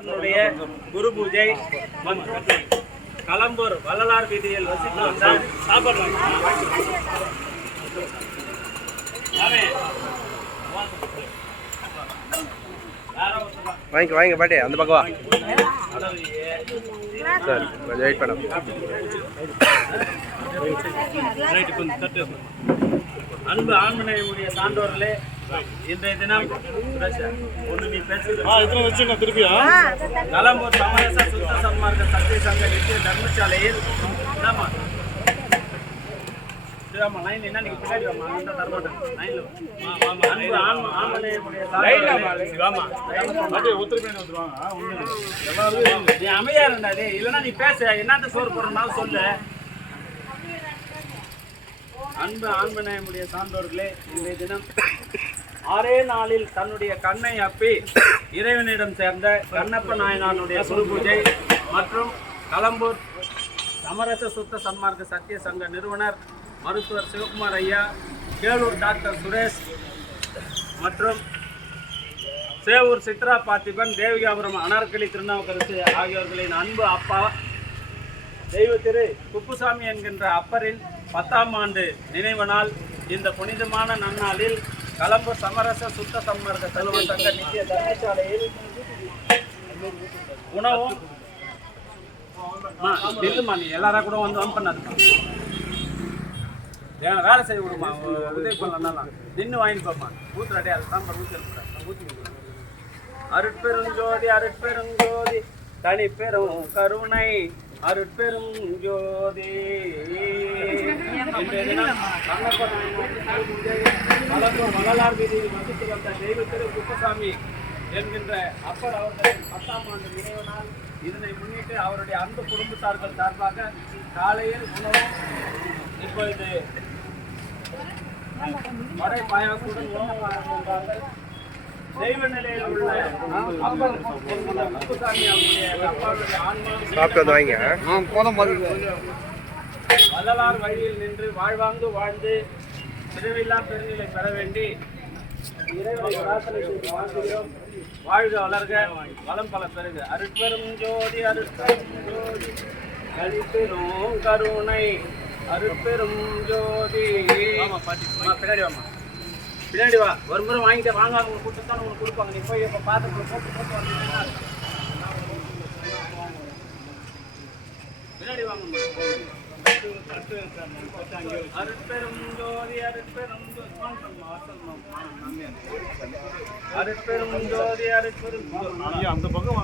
அப்பனுடைய குரு பூஜை களம்பூர் வள்ளலார் வீதியில் வசித்து வந்த வாங்க வாங்க பாட்டி அந்த பக்கம் வா சார் கொஞ்சம் வெயிட் பண்ண அன்பு ஆண்மனையுடைய சான்றோர்களே, இன்றைய தினம் களம்பூர் சமரச சுத்த சன்மார்க்க சத்திய சங்க நித்திய தர்மசாலையில் அமைதியா இருந்தாரு, இல்லைன்னா நீ பேச என்னத்த சோறு போடுறனாலும் சொல்லு. அன்பு ஆண்மனையுடைய சான்றோர்களே, இன்றைய தினம் 6 நாளில் தன்னுடைய கண்ணை அப்பி இறைவனிடம் சேர்ந்த கண்ணப்ப நாயனாருடைய குரு பூஜை மற்றும் களம்பூர் சமரச சுத்த சன்மார்க்க சத்திய சங்க நிறுவனர் மருத்துவர் சிவகுமார் ஐயா, கேளூர் டாக்டர் சுரேஷ் மற்றும் சேவூர் சித்ரா பார்த்திபன், தேவிகாபுரம் அனார்கலி திருநாவுக்கரசு ஆகியோர்களின் அன்பு அப்பா தெய்வ திரு குப்புசாமி என்கின்ற அப்பரின் 10ஆம் ஆண்டு நினைவு நாள். இந்த புனிதமான நன்னாளில் களம்பூர் சமரச சுத்த சன்மார்க்க செல்வ சங்க நித்திய தர்மசாலையில் உணவும் இல்லைம்மா, நீ எல்லாரும் கூட வந்து பண்ணாதுமா, ஏன்னா வேலை செய்ய விடுமா, உதவி பண்ணலாம் நின்று வாங்கிப்போம்மா. ஊத்துறாடே அது சாம்பார் ஊற்றி அருட்பெருஞ்சோதி அருட்பெருஞ்சோதி தனி பெரும் கருணை அருட்பெரும் ஜோதி. வள்ளலார் வீதியில் வசித்து வந்த தெய்வ திரு குப்புசாமி என்கின்ற அப்பர் அவர்களின் 10ஆம் ஆண்டு நினைவு நாள். இதனை முன்னிட்டு அவருடைய அன்பு குடும்பத்தார்கள் சார்பாக காலையில் உணவும் இப்பொழுது வடை பாயாசத்துடன் உணவு வழங்குகிறார்கள். தெய்வ நிலையில் உள்ள அப்பர் குப்புசாமி அவருடைய அப்பாவுடைய ஆன்மா வள்ளலார் வழியில் நின்று வாழ்வாங்கு வாழ்ந்து திருவிழா பெருநிலை பெற வேண்டி இறைவனை பிரார்த்தனை செய்து வாழ்கிறோம். வாழ்க வளர்க, வளம் பல பெருக. அருட்பெரும் ஜோதி அருட்பெரும் ஜோதி கலிப்பெரும் கருணை அருட்பெரும் ஜோதி. பின்னாடி வாமா, பின்னாடி வா. ஒரு முறை வாங்கிட்டு வாங்க, உங்களுக்கு கொடுத்துதான் உங்களுக்கு கொடுப்பாங்க. நீ போய் இப்போ பார்த்து போட்டு வந்தீங்கன்னா பின்னாடி வாங்க. அருட்பெரும் ஜோதி அருட்பெரும் அருட்பெரும் ஜோதி அருட்பெரும் அந்த பக்கம்